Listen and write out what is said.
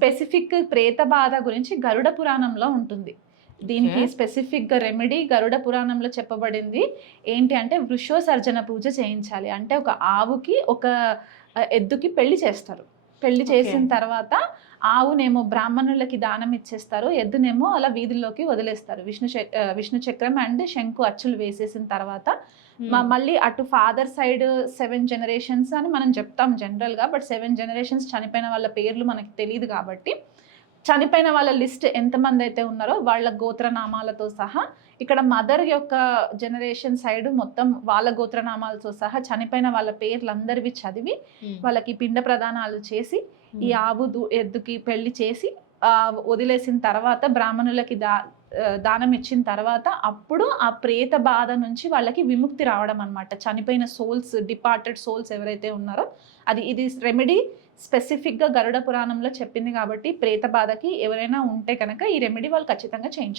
Specific ప్రేత బాధ గురించి గరుడ పురాణంలో ఉంటుంది. దీనికి స్పెసిఫిక్గా రెమెడీ గరుడ పురాణంలో చెప్పబడింది ఏంటి అంటే వృషోసర్జన పూజ చేయించాలి. అంటే ఒక ఆవుకి ఒక ఎద్దుకి పెళ్లి చేస్తారు. పెళ్లి చేసిన తర్వాత ఆవునేమో బ్రాహ్మణులకి దానం ఇచ్చేస్తారు, ఎద్దునేమో అలా వీధుల్లోకి వదిలేస్తారు. విష్ణు చక్రం అండ్ శంకు అచ్చులు వేసేసిన తర్వాత మళ్ళీ అటు ఫాదర్ సైడ్ 7 జనరేషన్స్ అని మనం చెప్తాం జనరల్గా. బట్ 7 జనరేషన్స్ చనిపోయిన వాళ్ళ పేర్లు మనకి తెలియదు కాబట్టి చనిపోయిన వాళ్ళ లిస్ట్ ఎంతమంది అయితే ఉన్నారో వాళ్ళ గోత్రనామాలతో సహా ఇక్కడ మదర్ యొక్క జనరేషన్ సైడ్ మొత్తం వాళ్ళ గోత్రనామాలతో సహా చనిపోయిన వాళ్ళ పేర్లందరివి చదివి వాళ్ళకి పిండ ప్రదానాలు చేసి ఈ ఆవు ఎద్దుకి పెళ్లి చేసి వదిలేసిన తర్వాత బ్రాహ్మణులకి దానం ఇచ్చిన తర్వాత అప్పుడు ఆ ప్రేత బాధ నుంచి వాళ్ళకి విముక్తి రావడం అనమాట. చనిపోయిన సోల్స్, డిపార్టెడ్ సోల్స్ ఎవరైతే ఉన్నారో ఇది రెమెడీ స్పెసిఫిక్గా గరుడ పురాణంలో చెప్పింది కాబట్టి ప్రేత బాధకి ఎవరైనా ఉంటే కనుక ఈ రెమెడీ వాళ్ళు ఖచ్చితంగా చేయించుకోవాలి.